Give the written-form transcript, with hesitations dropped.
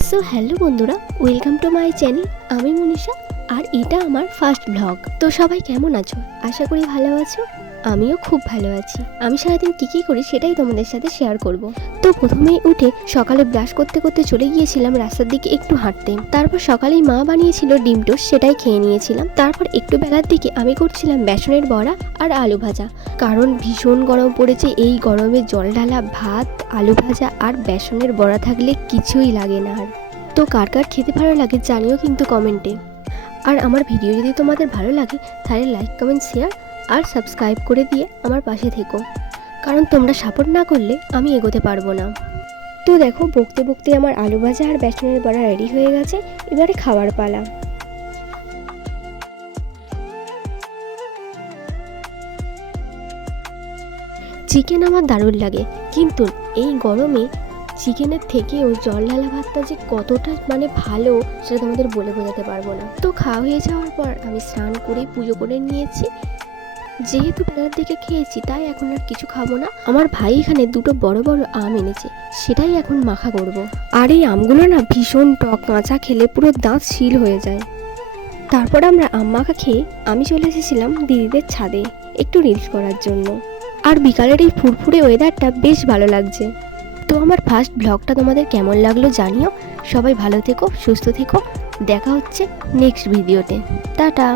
So hello বন্ধুরা, welcome to my channel. আমি মনীষা আর এটা আমার ফার্স্ট ব্লগ। তো সবাই কেমন আছো? আশা করি ভালো আছো। আমিও খুব ভালো আছি। আমি সারাদিন কী করি সেটাই তোমাদের সাথে শেয়ার করব। তো প্রথমেই উঠে সকালে ব্রাশ করতে করতে চলে গিয়েছিলাম রাস্তার দিকে একটু হাঁটতে। তারপর সকালেই মা বানিয়েছিল ডিম টোস্ট, সেটাই খেয়ে নিয়েছিলাম। তারপর একটু বেলার দিকে আমি করছিলাম বেসনের বড়া আর আলু ভাজা, কারণ ভীষণ গরম পড়েছে। এই গরমে জল ঢালা ভাত, আলু ভাজা আর বেসনের বড়া থাকলে কিছুই লাগে না। আর তো কার কার খেতে ভালো লাগে জানিও কিন্তু কমেন্টে। আর আমার ভিডিও যদি তোমাদের ভালো লাগে তাহলে লাইক, কমেন্ট, শেয়ার আর সাবস্ক্রাইব করে দিয়ে আমার পাশে থেকো, কারণ তোমরা সাপোর্ট না করলে আমি এগোতে পারবো না। তো দেখো, বকতে বকতে আমার আলু ভাজা আর বেসনের বড়া রেডি হয়ে গেছে। এবারে খাবার পালা। চিকেন আমার দারুণ লাগে, কিন্তু এই গরমে চিকেনের থেকেও জল ঢালা ভাতটা যে কতটা ভালো সেটা তোমাদের বলে বোঝাতে পারবো না। তো খাওয়া হয়ে যাওয়ার পর আমি স্নান করে পুজো করে নিয়েছি। যেহেতু বেলার দিকে খেয়েছি তাই এখন আর কিছু খাবো না। আমার ভাই এখানে দুটো বড় বড় আম এনেছে, সেটাই এখন মাখা করব। আর এই আমগুলো না ভীষণ টক, কাঁচা খেলে পুরো দাঁত শিল হয়ে যায়। তারপর আমরা আম মাখা খেয়ে আমি চলে এসেছিলাম দিদিদের ছাদে একটু রিলস করার জন্য। আর বিকালের এই ফুরফুরে ওয়েদারটা বেশ ভালো লাগছে। তো আমার ফার্স্ট ব্লগটা তোমাদের কেমন লাগলো জানিও। সবাই ভালো থেকো, সুস্থ থেকো। দেখা হচ্ছে নেক্সট ভিডিওতে। টাটা।